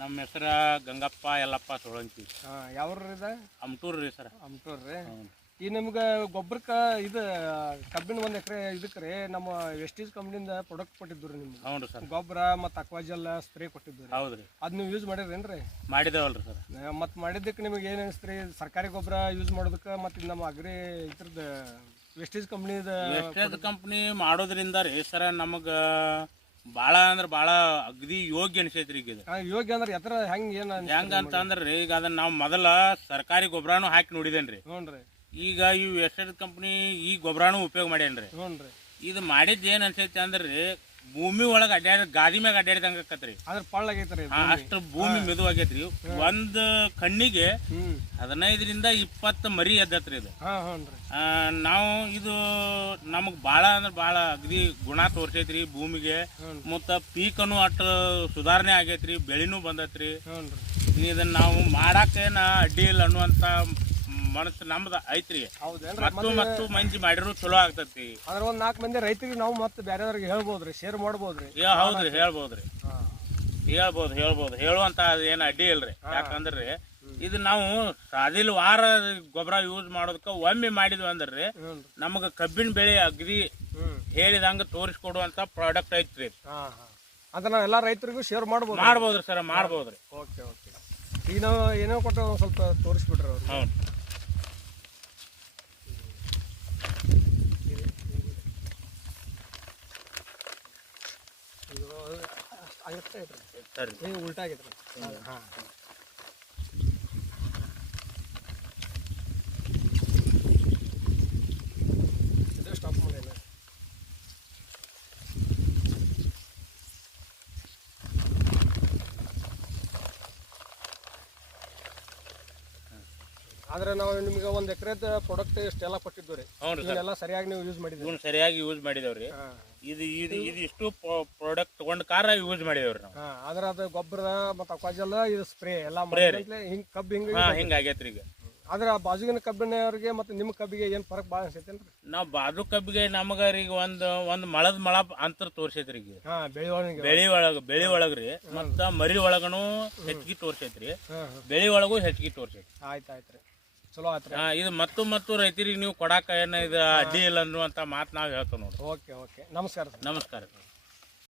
ನಮ್ಮ ಹೆಸರ ಗಂಗಪ್ಪ ಯಲ್ಲಪ್ಪ ಸೋಳಂಕಿ. ಯಾವ್ರಿ ಇದ? ಅಮ್ಟೂರ್ ರೀ ಸರ್. ಅಮ್ಟೂರ್ ರೀ. ಈ ನಿಮ್ಗೆ ಗೊಬ್ಬರಕ್ಕೆ ಇದು ಕಬ್ಬಿನ 1 ಎಕರೆ ಇದಕ್ಕೆ ರೀ ನಮ್ಮ ವೆಸ್ಟೀಜ್ ಕಂಪ್ನಿಯಿಂದ ಪ್ರಾಡಕ್ಟ್ ಕೊಟ್ಟಿದ್ದು ರೀ ನಿಮ್ಗೆ. ಹ್ಞೂ ಸರ್. ಗೊಬ್ಬರ ಮತ್ತು ಅಕ್ವಾಜೆಲ್ ಸ್ಪ್ರೇ ಕೊಟ್ಟಿದ್ದು ರೀ. ಹೌದು ರೀ. ಅದು ನೀವು ಯೂಸ್ ಮಾಡಿರೇನ್ರಿ? ಮಾಡಿದೇವಲ್ರಿ ಸರ್. ಮತ್ತು ಮಾಡಿದ್ದಕ್ಕೆ ನಿಮಗೆ ಏನು ಅನಿಸ್ತು ರೀ? ಸರ್ಕಾರಿ ಗೊಬ್ಬರ ಯೂಸ್ ಮಾಡೋದಕ್ಕೆ ಮತ್ತು ನಮ್ಮ ಅಗ್ರಿ ಇದ್ರದ್ದು ವೆಸ್ಟೀಜ್ ಕಂಪ್ನಿದ ವೆಸ್ಟೇಜ್ ಕಂಪ್ನಿ ಮಾಡೋದ್ರಿಂದ ರೀ ಸರ ನಮಗೆ ಭಾಳ ಅಂದ್ರೆ ಭಾಳ ಅಗದಿ ಯೋಗ್ಯ ಅನಿಸೈತ್ರಿ ಈಗ ಇದು. ಯೋಗ್ಯ ಅಂದ್ರೆ ಎತ್ತರ ಹೆಂಗ ಅಂತ ಅಂದ್ರೆ ರೀ ಈಗ ಅದನ್ನ ನಾವು ಮೊದಲ ಸರ್ಕಾರಿ ಗೊಬ್ಬರನು ಹಾಕಿ ನೋಡಿದೇನ್ರಿ. ಹ್ಞೂ ರೀ. ಈಗ ಈ ವೆಸ್ಟೇಜ್ ಕಂಪ್ನಿ ಈ ಗೊಬ್ಬರನು ಉಪಯೋಗ ಮಾಡ್ಯಾನ್ರಿ. ಹ್ಞೂ ರೀ. ಇದು ಮಾಡಿದ್ದು ಏನು ಅನ್ಸೈತಿ ಅಂದ್ರೆ ರೀ ಭೂಮಿ ಒಳಗೆ ಗಾದಿ ಮ್ಯಾಗ ಅಡ್ಡಾಡಿದಂಗ ಆಕತ್ರಿ. ಅದ್ರ ಪಳ್ಳಾಗೈತ್ರಿ. ಅಷ್ಟು ಭೂಮಿ ಮೆದು ಆಗೈತ್ರಿ. ಒಂದ್ ಕಣ್ಣಿಗೆ 15ರಿಂದ 20 ಮರಿ ಎದ್ದತ್ರಿ ಇದು. ನಾವು ಇದು ನಮಗ್ ಬಾಳ ಅಂದ್ರೆ ಬಾಳ ಅಗದಿ ಗುಣ ತೋರ್ಸೈತ್ರಿ ಭೂಮಿಗೆ. ಮತ್ತ ಪೀಕನು ಅಷ್ಟು ಸುಧಾರಣೆ ಆಗೈತ್ರಿ, ಬೆಳಿನೂ ಬಂದತ್ರಿ. ಇದನ್ನ ನಾವು ಮಾಡಾಕೇನ ಅಡ್ಡಿ ಇಲ್ಲ ಅನ್ನುವಂತ ಮನಸ್ಸು ನಮ್ದು ಐತ್ರಿ. ಮತ್ತು ಮಂದಿ ಮಾಡಿದ್ರು ಚಲೋ ಆಗ್ತತಿ. ಅದ್ರ 4 ಮಂದಿ ರೈತರಿಗೆ ನಾವು ಮತ್ತೆ ಬೇರೆಯವ್ರಿಗೆ ಹೇಳ್ಬೋದ್ರಿ, ಶೇರ್ ಮಾಡ್ಬೋದ್ರಿ. ಹೌದ್ರಿ, ಹೇಳ್ಬೋದ್ರಿ. ಹೇಳುವಂತ ಏನ್ ಅಡ್ಡಿ ಇಲ್ರಿ. ಯಾಕಂದ್ರಿ ಇದು ನಾವು ಸಾದಿಲ್ ವಾರ ಗೊಬ್ಬರ ಯೂಸ್ ಮಾಡೋದಕ್ಕ ಒಮ್ಮೆ ಮಾಡಿದ್ವಿ ಅಂದ್ರಿ ನಮಗ ಕಬ್ಬಿನ ಬೆಳೆ ಅಗದಿ ಹೇಳಿದಂಗ ತೋರಿಸ್ಕೊಡುವಂತ ಪ್ರಾಡಕ್ಟ್ ಐತ್ರಿ. ಅದನ್ನ ಎಲ್ಲಾ ರೈತರಿಗೂ ಶೇರ್ ಮಾಡ್ಬೋದ್ರಿ ಸರ್, ಮಾಡ್ಬೋದ್ರಿ. Okay okay. ಈಗ ನಾವು ಏನೋ ಕೊಟ್ಟು ಸ್ವಲ್ಪ ತೋರಿಸ್ಬಿಟ್ರಿ ಅವ್ರು. ಹೌದು. ಸರಿ, ಉಲ್ಟಾ ಆಗೈತ್ರಿ. ಹಾಂ, ಇದು ಸ್ಟಾಪ್ ಮಾಡಿಲ್ಲ. ಆದ್ರೆ ನಾವು ನಿಮ್ಗೆ 1 ಎಕರೆದ ಪ್ರಾಡಕ್ಟ್ ಇಷ್ಟೆಲ್ಲ ಕೊಟ್ಟಿದ್ದು ರೀ. ಇದನ್ನೆಲ್ಲ ಸರಿಯಾಗಿ ನೀವು ಯೂಸ್ ಮಾಡಿದ್ರಿ? ಸರಿಯಾಗಿ ಯೂಸ್ ಮಾಡಿದೇವ್ರಿ. ಇದು ಇಷ್ಟು ಪ್ರಾಡಕ್ಟ್ ತಗೊಂಡ್ ಕಾರ ಯೂಸ್ ಮಾಡಿದೇವ್ರಿ ನಾವು. ಆದ್ರೆ ಅದು ಗೊಬ್ಬರ ಮತ್ತು ಅಕ್ವಾಜೆಲ್ ಇದು ಸ್ಪ್ರೇ ಎಲ್ಲ ಕಬ್ಬು ಹಿಂಗ ಆಗೈತ್ರಿ ಈಗ. ಆದ್ರೆ ಬಾಜುಗಿನ ಕಬ್ಬಿನವ್ರಿಗೆ ಮತ್ತೆ ನಿಮ್ಮ ಕಬ್ಬಿಗೆ ಏನ್ ಫರಕ್ ಭಾಳ ಅನ್ಸೈತೇನ್ರಿ? ನಾವ್ ಬಾಜು ಕಬ್ಬಿಗೆ ನಮಗ ಈಗ ಒಂದ್ ಮಳದ ಮಳ ಅಂತರ ತೋರ್ಸೈತ್ರಿ ಈಗ. ಬೆಳಿ ಒಳಗ್ರಿ ಮತ್ತ ಮರಿ ಒಳಗನು ಹೆಚ್ಚಿಗೆ ತೋರ್ಸೈತ್ರಿ, ಬೆಳಿ ಒಳಗೂ ಹೆಚ್ಚಿಗೆ ತೋರ್ಸೈತಿ. ಆಯ್ತಾಯ್ತ್ರಿ, ಚಲೋ ಆಯ್ತ್ರಿ. ಇದು ಮತ್ತು ರೈತರಿಗೆ ನೀವು ಕೊಡಾಕ ಏನ ಇದು ಅಡ್ಡಿ ಇಲ್ಲ ಅನ್ನುವಂತ ಮಾತು ನಾವ್ ಹೇಳ್ತೇವೆ ನೋಡಿ. ಓಕೆ ಓಕೆ, ನಮಸ್ಕಾರ. ನಮಸ್ಕಾರ.